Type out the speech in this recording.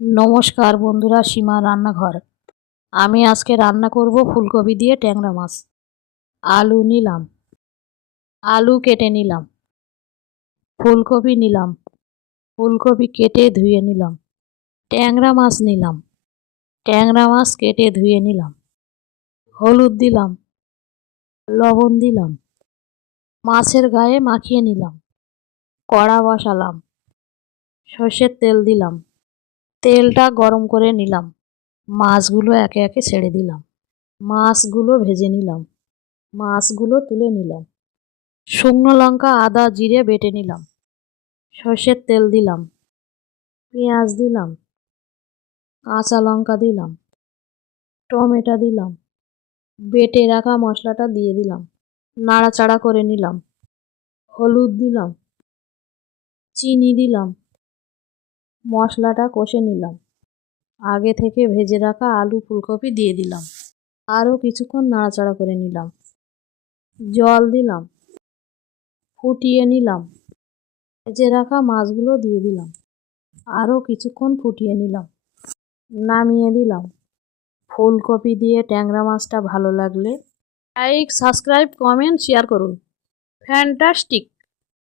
নমস্কার বন্ধুরা, সীমা রান্নাঘর। আমি আজকে রান্না করব ফুলকপি দিয়ে ট্যাংরা মাছ। আলু নিলাম, আলু কেটে নিলাম, ফুলকপি নিলাম, ফুলকপি কেটে ধুয়ে নিলাম, ট্যাংরা মাছ নিলাম, ট্যাংরা মাছ কেটে ধুয়ে নিলাম, হলুদ দিলাম, লবণ দিলাম, মাছের গায়ে মাখিয়ে নিলাম, কড়া বসালাম, সর্ষের তেল দিলাম, তেলটা গরম করে নিলাম, মাছগুলো একে একে ছেড়ে দিলাম, মাছগুলো ভেজে নিলাম, মাছগুলো তুলে নিলাম, শুকনো লঙ্কা আদা জিরে বেটে নিলাম, সর্ষের তেল দিলাম, পেঁয়াজ দিলাম, কাঁচা লঙ্কা দিলাম, টমেটো দিলাম, বেটে রাখা মশলাটা দিয়ে দিলাম, নাড়াচাড়া করে নিলাম, হলুদ দিলাম, চিনি দিলাম, মশলাটা কষে নিলাম, আগে থেকে ভেজে রাখা আলু ফুলকপি দিয়ে দিলাম, আরও কিছুক্ষণ নাড়াচাড়া করে নিলাম, জল দিলাম, ফুটিয়ে নিলাম, ভেজে রাখা মাছগুলো দিয়ে দিলাম, আরও কিছুক্ষণ ফুটিয়ে নিলাম, নামিয়ে দিলাম। ফুলকপি দিয়ে ট্যাংরা মাছটা ভালো লাগলে লাইক, সাবস্ক্রাইব, কমেন্ট, শেয়ার করুন। ফ্যান্টাস্টিক।